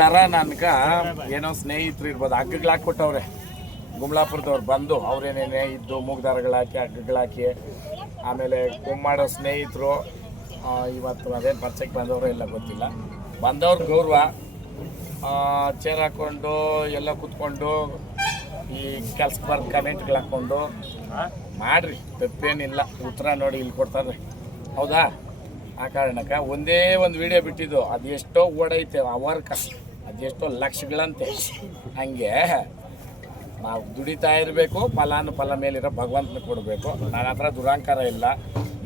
ಥರ ನನ್ಗ ಏನೋ ಸ್ನೇಹಿತರು ಇರ್ಬೋದು, ಹಗ್ಗಗಳು ಹಾಕ್ಕೊಟ್ಟವ್ರೆ ಗುಮ್ಲಾಪುರದವ್ರು ಬಂದು ಅವ್ರೇನೇನೇ ಇದ್ದು ಮೂಗ್ದಾರಗಳಾಕಿ ಹಗ್ಗಗಳಾಕಿ. ಆಮೇಲೆ ಕುಮ್ಮಾಡೋ ಸ್ನೇಹಿತರು ಇವತ್ತು ಅದೇನು ಪರಿಚಯಕ್ಕೆ ಬಂದವರು ಎಲ್ಲ ಗೊತ್ತಿಲ್ಲ, ಬಂದವ್ರ ಗೌರವ ಚೇರ್ ಹಾಕ್ಕೊಂಡು ಎಲ್ಲ ಕೂತ್ಕೊಂಡು ಈ ಕೆಲ್ಸಕ್ಕೆ ಬರ್ದು ಕಮೆಂಟ್ಗಳು ಹಾಕ್ಕೊಂಡು ಮಾಡ್ರಿ, ತಪ್ಪೇನಿಲ್ಲ. ಉತ್ತರ ನೋಡಿ ಇಲ್ಲಿ ಕೊಡ್ತಾರೆ, ಹೌದಾ? ಆ ಕಾರಣಕ್ಕೆ ಒಂದೇ ಒಂದು ವಿಡಿಯೋ ಬಿಟ್ಟಿದ್ದು ಅದು ಎಷ್ಟೋ ಓಡೈತೆ ಅವರ್ಕ, ಅದೆಷ್ಟೋ ಲಕ್ಷಗಳಂತೆ. ಹಂಗೆ ನಾವು ದುಡಿತಾ ಇರಬೇಕು, ಫಲ ಮೇಲಿರೋ ಭಗವಂತನ ಕೊಡಬೇಕು. ನನ್ನ ಹತ್ರ ದುರಾಂಕಾರ ಇಲ್ಲ,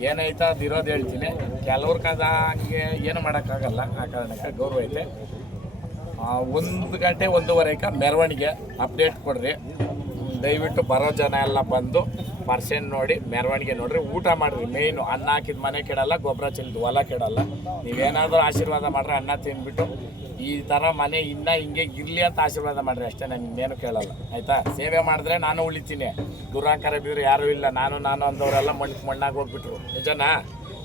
ಏನೈತೆ ಅದು ಇರೋದು ಹೇಳ್ತೀನಿ. ಕೆಲವ್ರ ಕದ ಹಂಗೆ ಏನು ಮಾಡೋಕ್ಕಾಗಲ್ಲ. ಆ ಕಾರಣಕ್ಕೆ ಗೌರವ ಐತೆ. 1 ಗಂಟೆ 1:15 ಮೆರವಣಿಗೆ ಅಪ್ಡೇಟ್ ಕೊಡ್ರಿ. ದಯವಿಟ್ಟು ಬರೋ ಜನ ಎಲ್ಲ ಬಂದು ಪರ್ಸೆಂಟ್ ನೋಡಿ ಮೆರವಣಿಗೆ ನೋಡ್ರಿ, ಊಟ ಮಾಡಿರಿ. ಮೇಯ್ನು ಅನ್ನ ಹಾಕಿದ ಮನೆ ಕೆಡಲ್ಲ, ಗೊಬ್ಬರ ಚೆಲ್ಲಿದ್ದು ಹೊಲ ಕೆಡಲ್ಲ. ನೀವೇನಾದರೂ ಆಶೀರ್ವಾದ ಮಾಡ್ರೆ ಅನ್ನ ತಿಂದ್ಬಿಟ್ಟು ಈ ಥರ ಮನೆ ಇನ್ನೂ ಹಿಂಗೆ ಇರಲಿ ಅಂತ ಆಶೀರ್ವಾದ ಮಾಡಿರಿ ಅಷ್ಟೇ. ನಾನು ಇನ್ನೇನು ಕೇಳಲ್ಲ, ಆಯಿತಾ? ಸೇವೆ ಮಾಡಿದ್ರೆ ನಾನು ಉಳಿತೀನಿ, ದುರಾಂಕಾರ ಬಿದ್ದರೆ ಯಾರೂ ಇಲ್ಲ. ನಾನು ಅಂದವರೆಲ್ಲ ಮಣ್ಣಾಗಿ ಹೋಗ್ಬಿಟ್ರು, ನಿಜನಾ?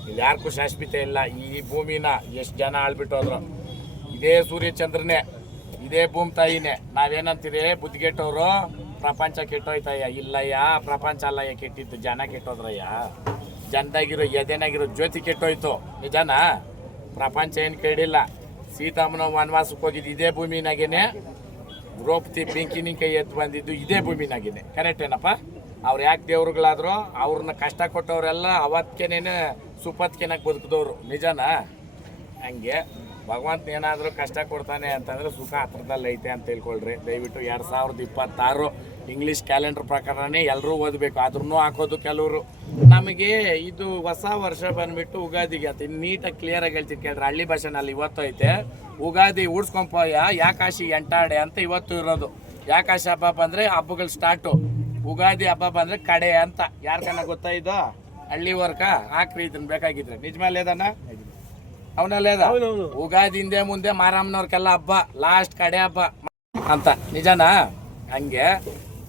ಇಲ್ಲಿ ಯಾರಿಗೂ ಶಾಶ್ವತ ಇಲ್ಲ. ಈ ಭೂಮಿನ ಎಷ್ಟು ಜನ ಆಳ್ಬಿಟ್ಟು ಹೋದ್ರು. ಇದೇ ಸೂರ್ಯಚಂದ್ರನೇ, ಇದೇ ಭೂಮಿ ತಾಯಿನೇ. ನಾವೇನಂತೀರಿ ಬುದ್ಧಿಗೆಟ್ಟವರು ಪ್ರಪಂಚ ಕೆಟ್ಟೋಯ್ತಯ್ಯ. ಇಲ್ಲಯ್ಯ, ಪ್ರಪಂಚ ಅಲ್ಲಯ್ಯ ಕೆಟ್ಟಿದ್ದು, ಜನ ಕೆಟ್ಟೋದ್ರಯ್ಯ. ಜನದಾಗಿರೋ ಎದೆನಾಗಿರೋ ಜ್ಯೋತಿ ಕೆಟ್ಟೋಯ್ತು, ನಿಜನಾ? ಪ್ರಪಂಚ ಏನು ಕೇಳಿಲ್ಲ. ಸೀತಾಮ್ಮನ ವನವಾಸಕ್ಕೆ ಹೋಗಿದ್ದು ಇದೇ ಭೂಮಿನಾಗೇನೆ, ದ್ರೌಪದಿ ಬೆಂಕಿನ ಕೈ ಎದ್ದು ಬಂದಿದ್ದು ಇದೇ ಭೂಮಿನಾಗೇನೆ. ಕರೆಕ್ಟ್ ಏನಪ್ಪ? ಅವ್ರು ಯಾಕೆ ದೇವ್ರುಗಳಾದ್ರು, ಅವ್ರನ್ನ ಕಷ್ಟ ಕೊಟ್ಟವರೆಲ್ಲ ಅವತ್ತಿಗೆನೇ ಸುಪ್ಪತ್ತಿಗೆನಾಗ ಬದುಕಿದವರು, ನಿಜನಾ? ಹಂಗೆ ಭಗವಂತ ಏನಾದರೂ ಕಷ್ಟ ಕೊಡ್ತಾನೆ ಅಂತಂದರೆ ಸುಖ ಹತ್ರದಲ್ಲಿ ಐತೆ ಅಂತ ತಿಳ್ಕೊಳ್ರಿ. ದಯವಿಟ್ಟು 2026 ಇಂಗ್ಲೀಷ್ ಕ್ಯಾಲೆಂಡರ್ ಪ್ರಕಾರನೇ ಎಲ್ಲರೂ ಓದಬೇಕು. ಆದ್ರೂ ಹಾಕೋದು ಕೆಲವರು. ನಮಗೆ ಇದು ಹೊಸ ವರ್ಷ ಬಂದುಬಿಟ್ಟು ಉಗಾದಿಗೆ ಅಂತ ನೀಟಾಗಿ ಕ್ಲಿಯರಾಗಿ ಹೇಳ್ತೀನಿ ಕೇಳ್ರಿ. ಹಳ್ಳಿ ಭಾಷೆನಲ್ಲಿ ಇವತ್ತು ಐತೆ ಉಗಾದಿ ಊಡ್ಸ್ಕೊಂಪಯ್ಯ ಯಾಕಾಶಿ ಎಂಟಾಡೆ ಅಂತ ಇವತ್ತು ಇರೋದು. ಯಾಕಾಶಿ ಹಬ್ಬ ಬಂದರೆ ಹಬ್ಬಗಳು ಸ್ಟಾರ್ಟು, ಉಗಾದಿ ಹಬ್ಬ ಬಂದರೆ ಕಡೆ ಅಂತ. ಯಾರ್ಕನ್ನ ಗೊತ್ತಾಯ್ತು? ಹಳ್ಳಿ ವರ್ಕ ಹಾಕ್ರಿ ಇದನ್ನ ಬೇಕಾಗಿದ್ರೆ. ನಿಜಮೇಲೆ ಅದನ್ನ ಅವನಲ್ಲೇದ ಉಗಾದಿಂದೆ ಮುಂದೆ ಮಾರಮ್ಮನವ್ರಿಗೆಲ್ಲ ಹಬ್ಬ, ಲಾಸ್ಟ್ ಕಡೆ ಹಬ್ಬ ಅಂತ, ನಿಜನಾ? ಹಂಗೆ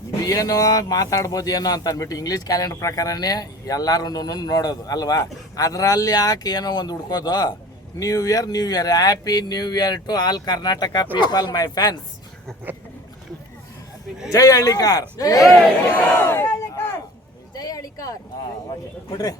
ಇದು ಏನೋ ಮಾತಾಡ್ಬೋದು ಏನೋ ಅಂತ ಅಂದ್ಬಿಟ್ಟು ಇಂಗ್ಲೀಷ್ ಕ್ಯಾಲೆಂಡರ್ ಪ್ರಕಾರನೇ ಎಲ್ಲರೂ ನೋಡೋದು ಅಲ್ವಾ? ಅದರಲ್ಲಿ ಯಾಕೆ ಏನೋ ಒಂದು ಹುಡ್ಕೋದು. New year happy new year to all Karnataka people, my fans. ಜೈ ಹಳ್ಳಿಕಾರ್. ಜೈ ಹಳ್ಳಿಕಾರ್. ಕೊಡ್ರಿ.